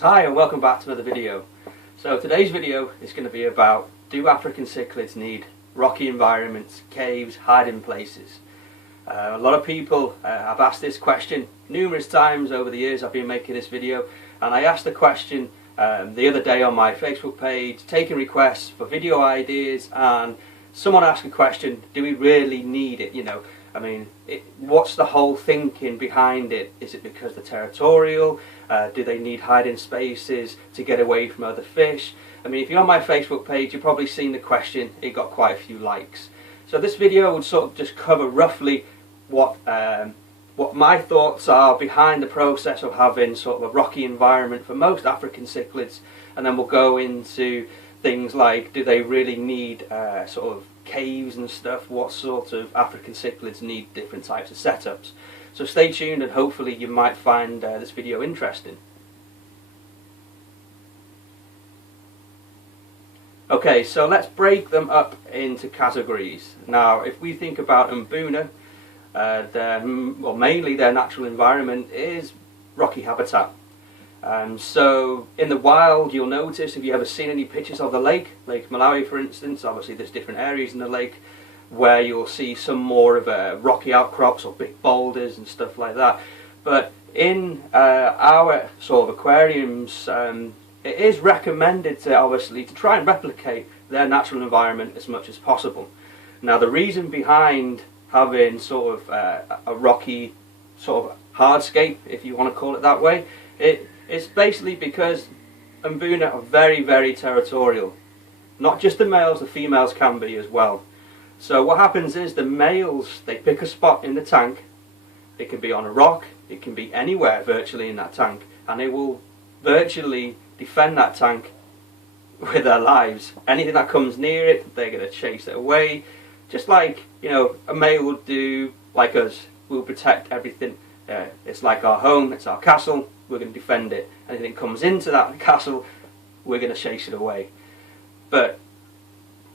Hi and welcome back to another video. So today's video is going to be about, do African cichlids need rocky environments, caves, hiding places? A lot of people have asked this question numerous times over the years I've been making this video, and I asked the question the other day on my Facebook page, taking requests for video ideas, and someone asked a question, do we really need it? You know, I mean, what's the whole thinking behind it? Is it because they're territorial? Do they need hiding spaces to get away from other fish? I mean, if you're on my Facebook page, you've probably seen the question. It got quite a few likes. So this video would sort of just cover roughly what my thoughts are behind the process of having sort of a rocky environment for most African cichlids, and then we'll go into things like, do they really need sort of caves and stuff? What sort of African cichlids need different types of setups? So stay tuned and hopefully you might find this video interesting. Okay, so let's break them up into categories. Now, if we think about Mbowe, mainly their natural environment is rocky habitat. So in the wild, you'll notice, if you ever seen any pictures of the Lake Mbowe for instance, obviously there's different areas in the lake where you'll see some more of rocky outcrops or big boulders and stuff like that. But in our sort of aquariums, it is recommended to obviously to try and replicate their natural environment as much as possible. Now the reason behind having sort of a rocky sort of hardscape, if you want to call it that way, it's basically because Mbowe are very, very territorial. Not just the males, the females can be as well. So what happens is the males, they pick a spot in the tank. It can be on a rock, it can be anywhere virtually in that tank, and they will virtually defend that tank with their lives. Anything that comes near it, they're going to chase it away. Just like, you know, a male would do, like us. We'll protect everything. It's like our home, it's our castle, we're going to defend it. Anything that comes into that castle, we're going to chase it away. But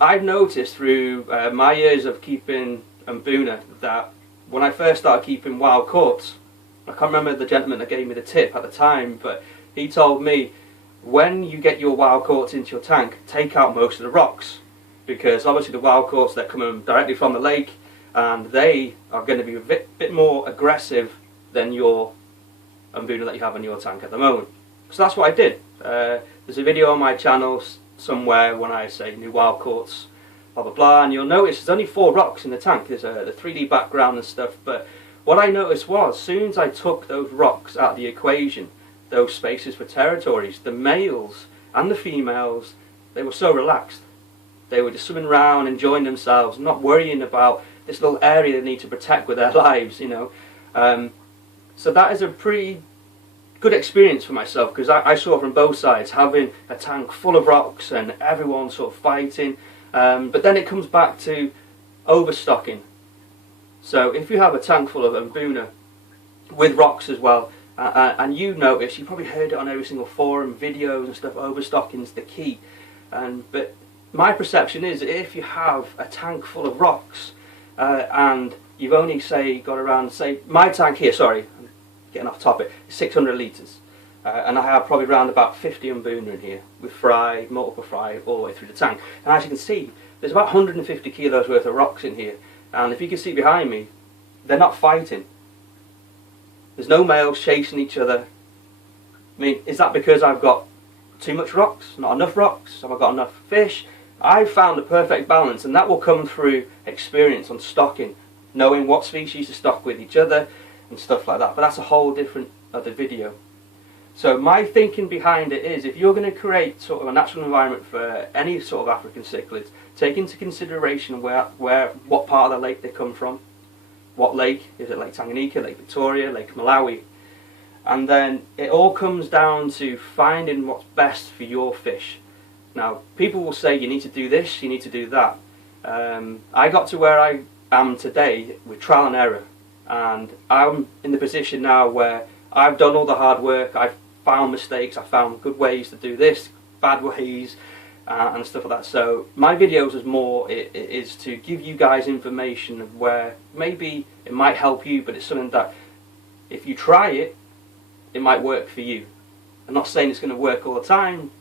I've noticed through my years of keeping Mbowe that when I first started keeping wild caught, I can't remember the gentleman that gave me the tip at the time, but he told me, when you get your wild caught into your tank, take out most of the rocks, because obviously the wild caught, they're coming directly from the lake and they are going to be a bit more aggressive than your Mbowe that you have in your tank at the moment. So that's what I did. There's a video on my channel somewhere when I say new wild caughts, blah blah blah, and you'll notice there's only 4 rocks in the tank. There's the 3D background and stuff, but what I noticed was, as soon as I took those rocks out of the equation, those spaces for territories, the males and the females, they were so relaxed. They were just swimming around, enjoying themselves, not worrying about this little area they need to protect with their lives, you know. So that is a pretty good experience for myself, because I saw from both sides, having a tank full of rocks and everyone sort of fighting, but then it comes back to overstocking. So if you have a tank full of Mbowe with rocks as well, and you notice, you probably heard it on every single forum, videos and stuff, overstocking is the key. But my perception is, if you have a tank full of rocks and you've only got around, say, my tank here, sorry, getting off topic, 600 litres, and I have probably around about 50 Mbowe in here with fry, multiple fry, all the way through the tank. And as you can see, there's about 150 kilos worth of rocks in here, and if you can see behind me, they're not fighting. There's no males chasing each other. I mean, is that because I've got too much rocks, not enough rocks? Have I got enough fish? I've found a perfect balance, and that will come through experience on stocking, knowing what species to stock with each other and stuff like that. But that's a whole different other video. So my thinking behind it is, if you're going to create sort of a natural environment for any sort of African cichlids, take into consideration what part of the lake they come from. What lake? Is it Lake Tanganyika, Lake Victoria, Lake Malawi? And then it all comes down to finding what's best for your fish. Now, people will say you need to do this, you need to do that. I got to where I am today with trial and error, and I'm in the position now where I've done all the hard work, I've found mistakes, I've found good ways to do this, bad ways, and stuff like that. So my videos is to give you guys information of where maybe it might help you, but it's something that if you try it, it might work for you. I'm not saying it's going to work all the time,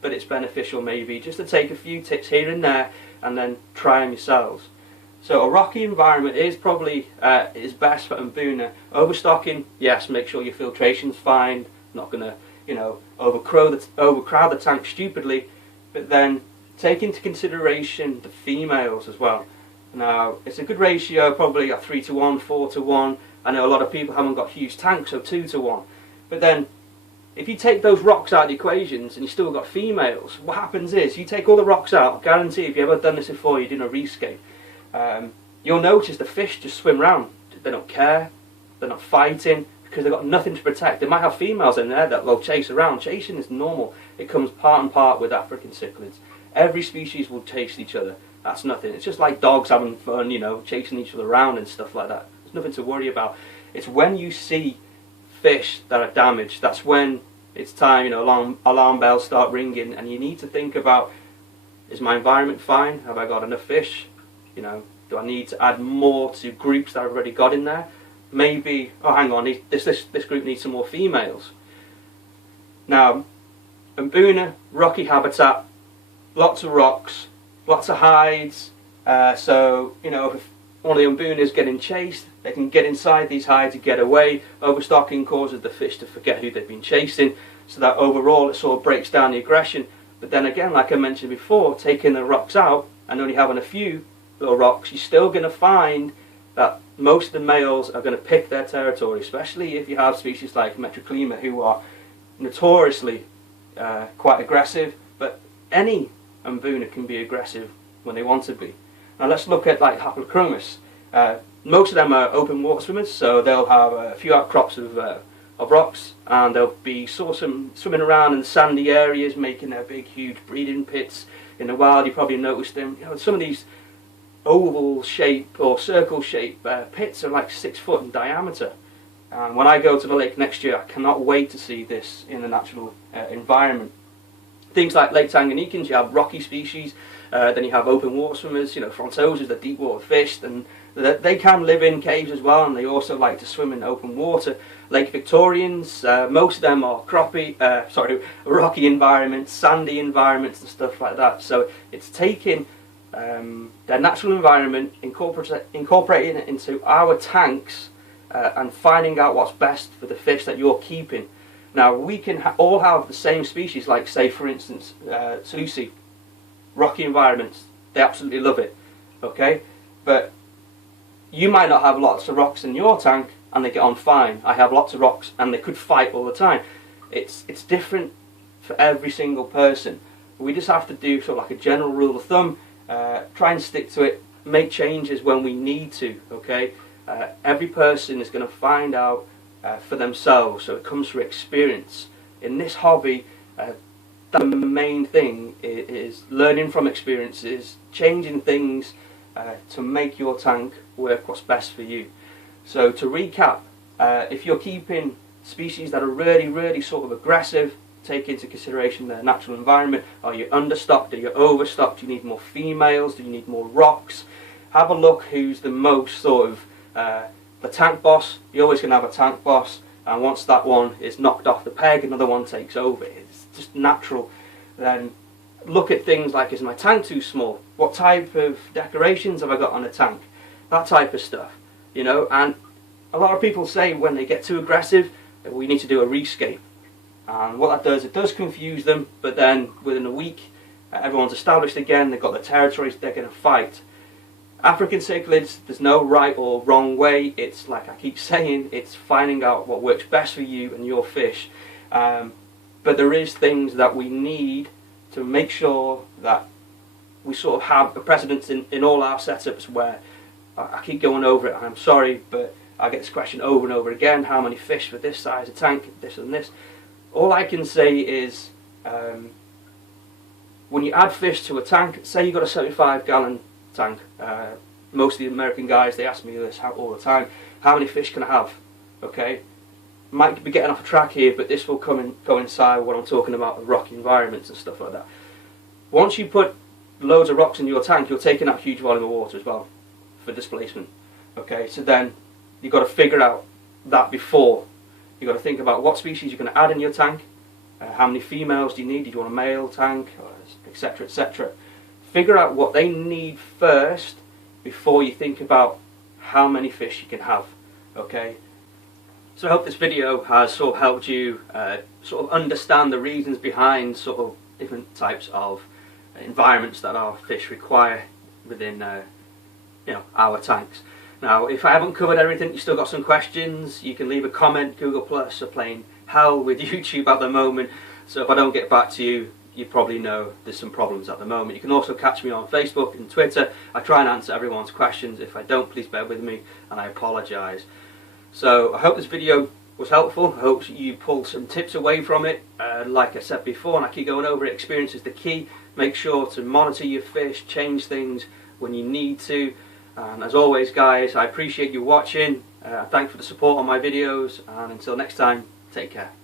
but it's beneficial maybe just to take a few tips here and there and then try them yourselves. So a rocky environment is probably is best for Mbowe. Overstocking, yes, make sure your filtration's fine, not going to, you know, overcrowd the tank stupidly, but then take into consideration the females as well. Now, it's a good ratio, probably a 3 to 1, 4 to 1. I know a lot of people haven't got huge tanks, so 2 to 1. But then, if you take those rocks out of the equations and you still got females, what happens is, you take all the rocks out, I guarantee if you've ever done this before, you're doing a rescape, you'll notice the fish just swim around. They don't care, they're not fighting, because they've got nothing to protect. They might have females in there that they'll chase around. Chasing is normal. It comes part and part with African cichlids. Every species will chase each other. That's nothing. It's just like dogs having fun, you know, chasing each other around and stuff like that. There's nothing to worry about. It's when you see fish that are damaged, that's when it's time, you know, alarm bells start ringing, and you need to think about, is my environment fine? Have I got enough fish? You know, do I need to add more to groups that I've already got in there? Maybe, oh hang on, this group needs some more females. Now, Mbowe, rocky habitat, lots of rocks, lots of hides, so, you know, if one of the Mbowe is getting chased, they can get inside these hides and get away. Overstocking causes the fish to forget who they've been chasing, so that overall it sort of breaks down the aggression. But then again, like I mentioned before, taking the rocks out and only having a few little rocks, you're still going to find that most of the males are going to pick their territory, especially if you have species like Metriaclima, who are notoriously quite aggressive, but any Mbowe can be aggressive when they want to be. Now let's look at like Labidochromis. Most of them are open water swimmers, so they'll have a few outcrops of rocks, and they'll be sort of swimming around in sandy areas, making their big huge breeding pits. In the wild, you probably noticed them. You know, some of these oval shape or circle shape pits are like 6 foot in diameter. And when I go to the lake next year, I cannot wait to see this in the natural environment. Things like Lake Tanganyikans, you have rocky species, then you have open water swimmers, you know, frontoses, the deep water fish, and they can live in caves as well, and they also like to swim in open water. Lake Victorians, most of them are rocky environments, sandy environments and stuff like that. So it's taking their natural environment, incorporating it into our tanks, and finding out what's best for the fish that you're keeping. Now, we can all have the same species, like say for instance Saulosi, rocky environments, they absolutely love it, okay? But you might not have lots of rocks in your tank and they get on fine. I have lots of rocks and they could fight all the time. It's different for every single person. We just have to do sort of like a general rule of thumb, try and stick to it, make changes when we need to, okay? Every person is going to find out for themselves, so it comes through experience. In this hobby, the main thing is learning from experiences, changing things to make your tank work what's best for you. So to recap, if you're keeping species that are really sort of aggressive, take into consideration their natural environment. Are you understocked? Are you overstocked? Do you need more females? Do you need more rocks? Have a look who's the most sort of the tank boss. You're always going to have a tank boss, and once that one is knocked off the peg, another one takes over. It's just natural. Then look at things like, is my tank too small? What type of decorations have I got on the tank? That type of stuff, you know. And a lot of people say when they get too aggressive, we need to do a rescape. And what that does, it does confuse them, but then within a week, everyone's established again, they've got their territories, they're going to fight. African cichlids, there's no right or wrong way. It's like I keep saying, it's finding out what works best for you and your fish. But there is things that we need to make sure that we sort of have a precedence in all our setups, where I keep going over it. I'm sorry, but I get this question over and over again: how many fish for this size of tank, this and this? All I can say is, when you add fish to a tank, say you've got a 75-gallon tank, most of the American guys, they ask me this all the time: how many fish can I have? Okay, might be getting off a track here, but this will coincide with what I'm talking about, the rocky environments and stuff like that. Once you put loads of rocks in your tank, you're taking out a huge volume of water as well for displacement. Okay, so then you've got to figure out that before. You've got to think about what species you're going to add in your tank, how many females do you need, do you want a male tank, etc, etc. Figure out what they need first before you think about how many fish you can have. Okay? So I hope this video has sort of helped you sort of understand the reasons behind sort of different types of environments that our fish require within you know, our tanks. Now, if I haven't covered everything, you still got some questions, you can leave a comment. Google Plus are playing hell with YouTube at the moment, so if I don't get back to you, you probably know there's some problems at the moment. You can also catch me on Facebook and Twitter. I try and answer everyone's questions. If I don't, please bear with me, and I apologise. So I hope this video was helpful. I hope you pulled some tips away from it. Like I said before, and I keep going over it, experience is the key. Make sure to monitor your fish, change things when you need to. And as always, guys, I appreciate you watching. Thanks for the support on my videos, and until next time, take care.